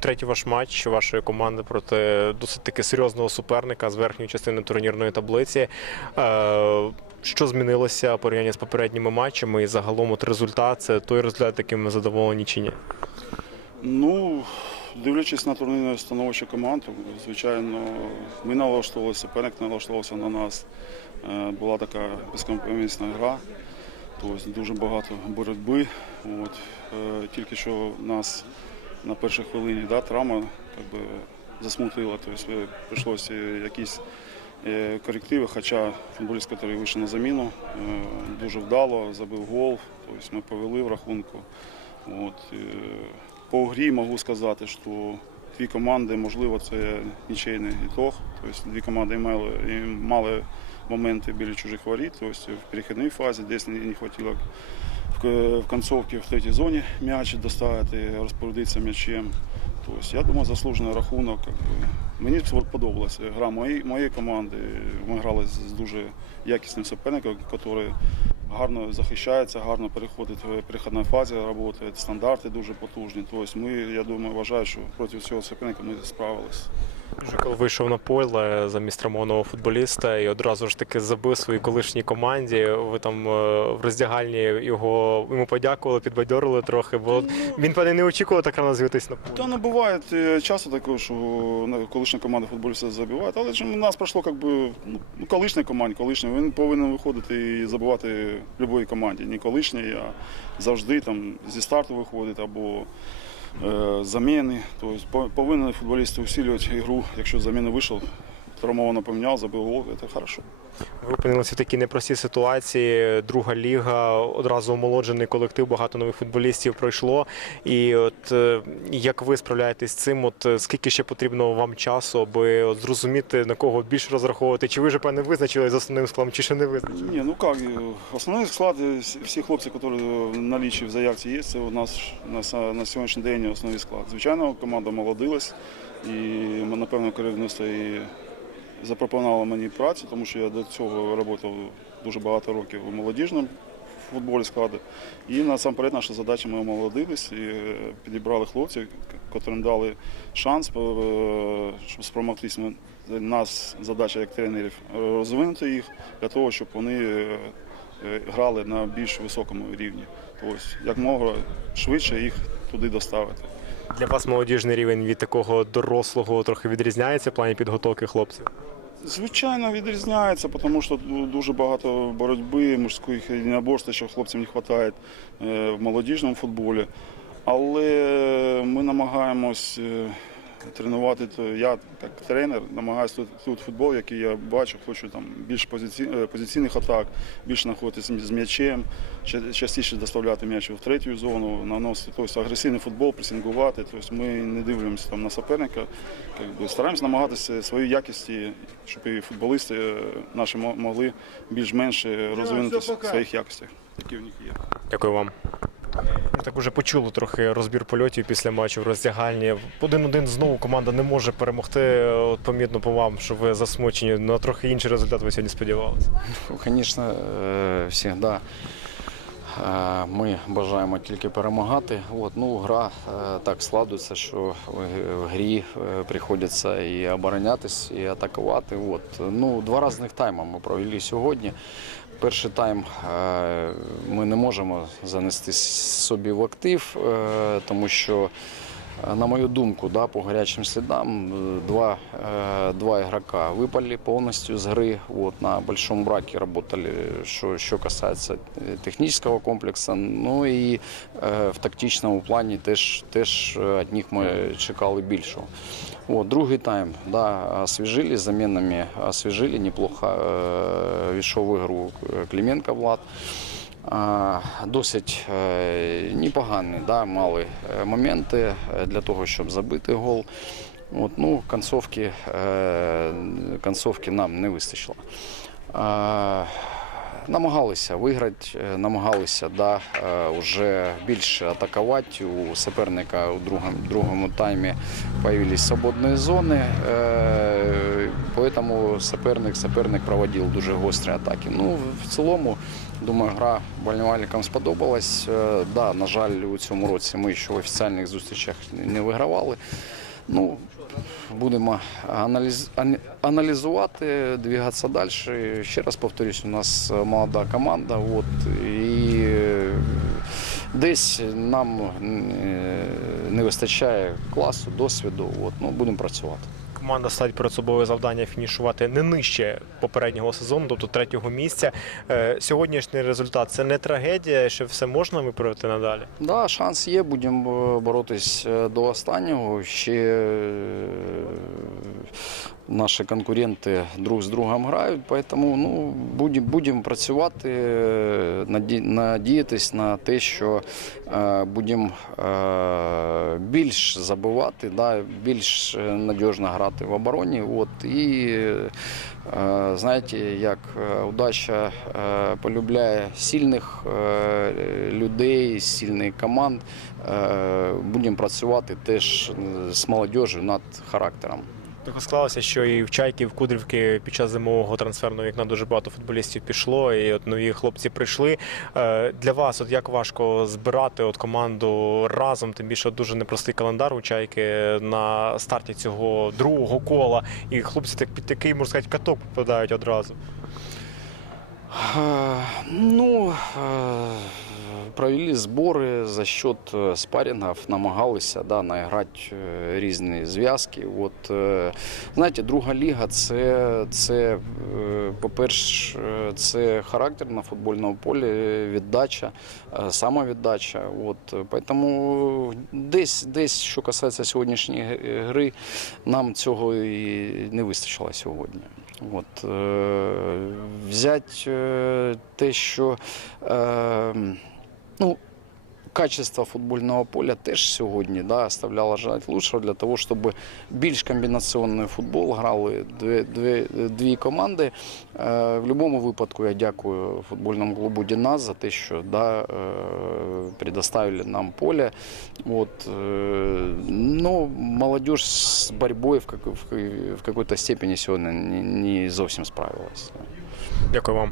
третій ваш матч вашої команди проти досить таки серйозного суперника з верхньої частини турнірної таблиці. Е, Що змінилося в порівнянні з попередніми матчами і загалом от результат це той результат, яким ми задоволені чи ні? Ну, дивлячись на турнірне становище команд, звичайно, ми налаштовувалися, суперник налаштовувався на нас. Е, Була така безкомпромісна гра, тобто дуже багато боротьби. От. Е, Тільки що нас на першій хвилині да, травма так би, засмутила, тобто прийшлося якісь е, корективи, хоча футболіст, який вийшов на заміну, е, дуже вдало, забив гол, тобто ми повели в рахунку. От, по грі можу сказати, що дві команди, можливо, це нічийний ітог. Тобто дві команди мали, мали моменти біля чужих воріт, тобто в перехідній фазі десь не, хватило в, концовці в третій зоні м'яч доставити, розпорядитися м'ячем. Тобто, я думаю, заслужений рахунок. Мені сподобалася гра моєї, моєї команди. Ми грали з дуже якісним суперником, який гарно захищається, гарно переходить в перехідній фазі, роботи. стандарти дуже потужні. Тобто ми, я думаю, вважаю, що проти цього суперника ми справилися. Жикал вийшов на поле замість травмованого футболіста і одразу ж таки забив своїй колишній команді. Ви там е, в роздягальні його йому подякували, підбадьорили трохи, бо він певне не очікував так рано з'явитись на полі. Та не буває е, часто такого, що колишня команда футболіста забиває, але ж у нас пройшло як би, ну, ну, колишня команда, колишня. Він повинен виходити і забивати будь-якій команді. Не колишній, а завжди там зі старту виходить або заміни. Тобто повинні футболісти усилювати ігру, якщо заміна вийшов, травмовано поміняв, забив гол, це хорошо. Ви опинилися в такій непростій ситуації. Друга ліга, одразу омолоджений колектив, багато нових футболістів пройшло. І от е, як ви справляєтесь з цим? От е, скільки ще потрібно вам часу, аби зрозуміти на кого більше розраховувати? Чи ви вже певне визначили з основним складом, чи ще не визначили? Не, ну как, э, основной склад, всі хлопці, які в налічі в заявці є, це у нас на, на сьогоднішній день основний склад. Звичайно, команда молодилась, і напевно, керівництво і запропонувало мені працю, тому що я до цього працював дуже багато років у молодіжному футболі складу. І насамперед наша задача ми омолодились і е, підібрали хлопців, котрим дали шанс, е, щоб спромогтись. Нас задача як тренерів розвинути їх для того, щоб вони е, е, грали на більш високому рівні. Тобто, як можна швидше їх туди доставити. Для вас молодіжний рівень від такого дорослого трохи відрізняється в плані підготовки хлопців? Звичайно, відрізняється, тому що дуже багато боротьби, мужських єдиноборств, що хлопцям не вистачає е, в молодіжному футболі. Але ми намагаємось е, тренувати, то я як тренер намагаюся тут, тут футбол, який я бачу, хочу там більш позиці, е, позиційних атак, більше знаходитися з м'ячем, частіше доставляти м'яч в третю зону, наносити тобто, агресивний футбол, пресингувати. Тобто ми не дивимося там на суперника, якби стараємось намагатися свої якості, щоб і футболісти е, наші могли більш-менш розвинутися в своїх якостях, які в них є. Дякую вам. Так уже почули трохи розбір польотів після матчу в роздягальні. Один-один знову команда не може перемогти. От помітно по вам, що ви засмучені. На трохи інший результат ви сьогодні сподівалися. Ну, Звісно, е, завжди е, ми бажаємо тільки перемагати. От, ну, гра е, так складується, що в- грі е, приходиться і оборонятись, і атакувати. От. Ну, два різних тайми ми провели сьогодні. Перший тайм е, ми не можемо занести собі в актив, е, тому що На мою думку, да, по гарячим слідам е, два, е, два игрока выпали полностью с игры. Вот, на большом браке работали, что, что касается э, технического комплекса. Ну і е, в тактичному плані теж, теж е, від них ми чекали більшого. От, другий тайм да, освіжили з замінами, освіжили неплохо. Е, війшов в ігру Клименко Влад. Досить е, непогані, да, мали е, моменти е, для того, щоб забити гол. От, ну, концовки, концовки нам не вистачило. Намагалися виграти, намагалися да, вже більше атакувати. У суперника у другому, другому таймі з'явилися свободні зони. Е, суперник, суперник проводив дуже гострі атаки. Ну, в цілому, думаю, гра болівальникам сподобалась. Е, Да, на жаль, у цьому році ми ще в офіційних зустрічах не вигравали. Ну, будемо аналізувати, двигатися далі. Ще раз повторюсь, у нас молода команда. От, і десь нам е, не вистачає класу, досвіду. От, ну, будемо працювати. Команда ставить перед собою завдання фінішувати не нижче попереднього сезону, тобто третього місця. Е, Сьогоднішній результат це не трагедія, що все можна виправити надалі. Да, шанс є, будемо е, боротись е, до останнього. Ще наші конкуренти друг з другом грають, тому ну, будемо будем працювати, е, наді- надіятись на те, що е, будемо е, більш забивати, да, більш надіжно грати в обороні. От, і знаєте, як удача полюбляє сильних людей, сильних команд. Будемо працювати теж з молодіжю над характером. Так склалося, що і в Чайки, і в Кудрівки під час зимового трансферного вікна дуже багато футболістів пішло, і от нові хлопці прийшли. Е, Для вас, от як важко збирати от команду разом, тим більше дуже непростий календар у Чайки на старті цього другого кола, і хлопці так під такий, можна сказати, каток попадають одразу. Е, Ну, е, провели збори за счет е, намагалися да, наіграти е, різні зв'язки. От, е, знаєте, друга ліга це, це е, по-перше, це характер на футбольному полі, віддача, е, самовіддача. От, тому десь, десь, що касається сьогоднішньої гри, нам цього і не вистачило сьогодні. От, взять те, що е, ну, качество футбольного поля теж сьогодні да, оставляло ждать лучшего для того, щоб більш комбінаційний футбол грали дві, дві, дві команди. Е, в будь-якому випадку я дякую футбольному клубу Дінас за те, що да, е, предоставили нам поле. Вот, э, но молодежь с борьбой в, в, в какой-то степени сегодня не, не зовсім справилась. Дякую вам.